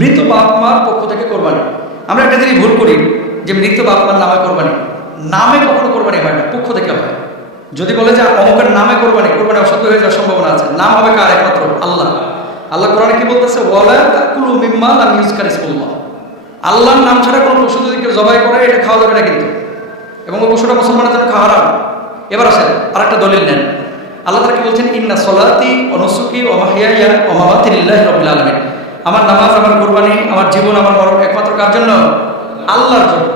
মৃত বাপ মার পক্ষ থেকে কোরবানি। আমরা একটা জিনিস ভুল করি যে মৃত বাপ মার নামে কোরবানি, নামে কখনো কোরবানি হয় না, পক্ষ থেকে হয়। যদি বলে যে অমুকের নামে কোরবানি, কোরবানি অসত্য হয়ে যাওয়ার সম্ভাবনা আছে। নাম হবে কার? একমাত্র আল্লাহ। আল্লাহ কোরআনে কি বলতেছে? ওয়ালা তাকুলু মিম্মা লাম ইউযকার ইসমুল্লাহ। আল্লাহর নাম ছাড়া কোনো পশু যদি কেউ জবাই করে এটা খাওয়া যাবে না কিন্তু, এবং ওই পশুটা মুসলমানের জন্য খাওয়া হারাম। এবার আসেন আরেকটা দলিল নেন। আল্লাহ তাআলা কি বলছেন? ইন্না সলাতি ওয়া নুসুকি ওয়া মাহইয়ায়া ওয়া মামাতি লিল্লাহি রাব্বিল আলামিন। আমার নামাজ, আমার কুরবানি, আমার জীবন, আমার মরণ একমাত্র কার জন্য? আল্লাহর জন্য।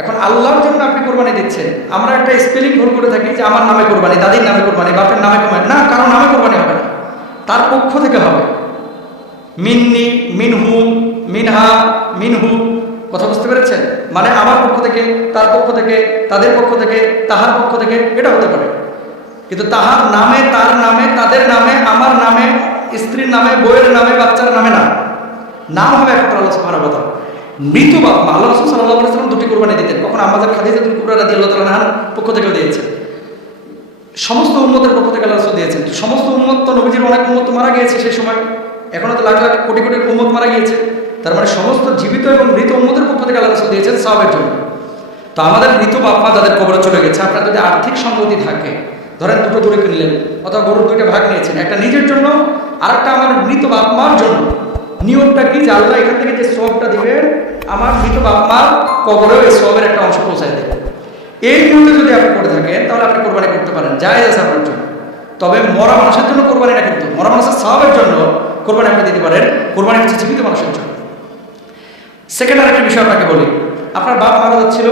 এখন আল্লাহর জন্য আপনি কোরবানি দিচ্ছেন। আমরা একটা স্পেলিং ভুল করে থাকি যে আমার নামে কোরবানি, দাদির নামে কোরবানি, বাপের নামে কোরবানি। না, কারো নামে কোরবানি হবে না, তার পক্ষ থেকে হবে। মিন্নি, মিনহু, মিনহা, মিনহু। কথা বুঝতে পেরেছেন? মানে আমার পক্ষ থেকে, তার পক্ষ থেকে, তাদের পক্ষ থেকে, তাহার পক্ষ থেকে, এটা হতে পারে। কিন্তু তাহার নামে, তার নামে, তাদের নামে, আমার নামে, স্ত্রীর নামে, বইয়ের নামে, বাচ্চার নামে না। নাম হবে একমাত্র আল্লাহ সুবহানাহু ওয়া তাআলা। মৃত বাপ মা, আল্লাহ রাসূল সাল্লাল্লাহু আলাইহি ওয়াসাল্লাম দুটি কোরবানি দিতেন। কখন আমাদের খাদিজাতুল কুবরা রাদিয়াল্লাহু তাআলা আনহার পক্ষ থেকেও দিয়েছেন, সমস্ত উম্মতের পক্ষ থেকে আল্লাহ রাসূল দিয়েছেন। সমস্ত উম্মত তো, নবীজির অনেক উম্মত তো মারা গিয়েছে সেই সময়, এখনো তো লাখ লাখ কোটি কোটি উম্মত মারা গিয়েছে। তার মানে সমস্ত জীবিত এবং মৃত উম্মতের পক্ষ থেকে আল্লাহ রাসূল দিয়েছেন সওয়াবের জন্য। তো আমাদের মৃত বাপ মা যাদের কবরে চলে গেছে, আপনার যদি আর্থিক সম্পত্তি থাকে, ধরেন দুটো গরু কিনলেন অথবা গরুর দুইটা ভাগ নিয়েছেন, একটা নিজের জন্য আর একটা আমার মৃত বাপ মার জন্য। নিয়মটা কি? যে আল্লাহ এখান থেকে যে সওয়াবটা দিবেন, আমার মৃত বাপ মার কবরেও এই সওয়াবের একটা অংশ পৌঁছায় দেবেন। এই নিয়মটা যদি আপনি করে থাকেন তাহলে আপনি কোরবানি করতে পারেন, জায়েজ আছে আপনার জন্য। তবে মরা মানুষের জন্য কোরবানি না, কিন্তু মরা মানুষের সওয়াবের জন্য কোরবানি আপনি দিতে পারেন। কোরবানি হচ্ছে জীবিত মানুষের জন্য। সেকেন্ড আরেকটা বিষয় আপনাকে বলি, আপনার বাপ মারা যাচ্ছিল,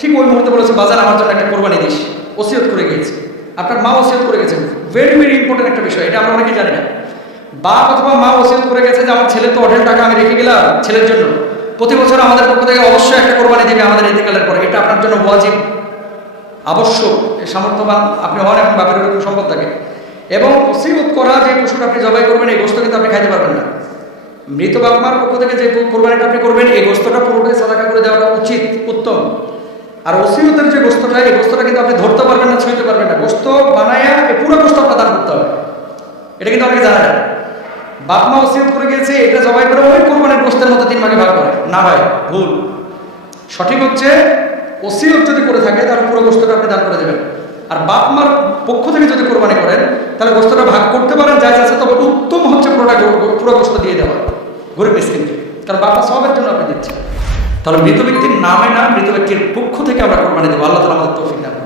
ঠিক ওই মুহূর্তে বলেছে বাজার আমার জন্য একটা কোরবানি দিস, ওসিয়ত করে গিয়েছে। আপনার মা ওসিয়ত করে গেছেন, ভেরি ভেরি ইম্পর্টেন্ট একটা বিষয়, এটা আমরা অনেকে জানি না। বাপ অথবা মা ওসিয়ত করে গেছে যে আমার ছেলে তো অঢেল টাকা আমি রেখে গেলাম ছেলের জন্য, প্রতি বছর আমাদের পক্ষ থেকে অবশ্যই একটা কোরবানি দিবে আমাদের ইন্তেকালের পরে, এটা আপনার জন্য ওয়াজিব, আবশ্যক। সামর্থ্যবান আপনি হন এবং বাপের এরকম সম্পদ থাকে, এবং ওসিয়ত করা যে পশুটা আপনি জবাই করবেন এই গোশত কিন্তু আপনি খাইতে পারবেন না। মৃত বাপ মার পক্ষ থেকে যে কোরবানিটা আপনি করবেন এই গোশতটা পুরোটাই সাদাকা করে দেওয়াটা উচিত, উত্তম। আর ওসিয়তের যে গোশতটা, এই গোশতটা কিন্তু আপনি ধরতে পারবেন না, ছুঁইতে পারবেন না। গোশত বানায়া এই পুরো গোশত আপনার দান করতে হবে, এটা কিন্তু অনেকে জানে না। বাপ মা ওসিয়ত করে গেছে, এটা জবাই করে ওই কোরবানির গোশতের মতো 3 ভাগে ভাগ করে না, ভাই ভুল। সঠিক হচ্ছে ওসিয়ত যদি করে থাকে তাহলে পুরো গোশতটা আপনি দান করে দেবেন। আর বাপ মার পক্ষ থেকে যদি কোরবানি করেন তাহলে গোশতটা ভাগ করতে পারেন, জায়েজ আছে। তবে উত্তম হচ্ছে পুরো গোশত দিয়ে দেওয়া গরিব মিসকিনকে, কারণ বাপ মা সওয়াবের জন্য আপনি দিচ্ছেন। তাহলে মৃত ব্যক্তির নামে না, মৃত ব্যক্তির পক্ষ থেকে আমরা কোরবানি দেবো। আল্লাহ তাআলা আমাদের তৌফিক দান করুন।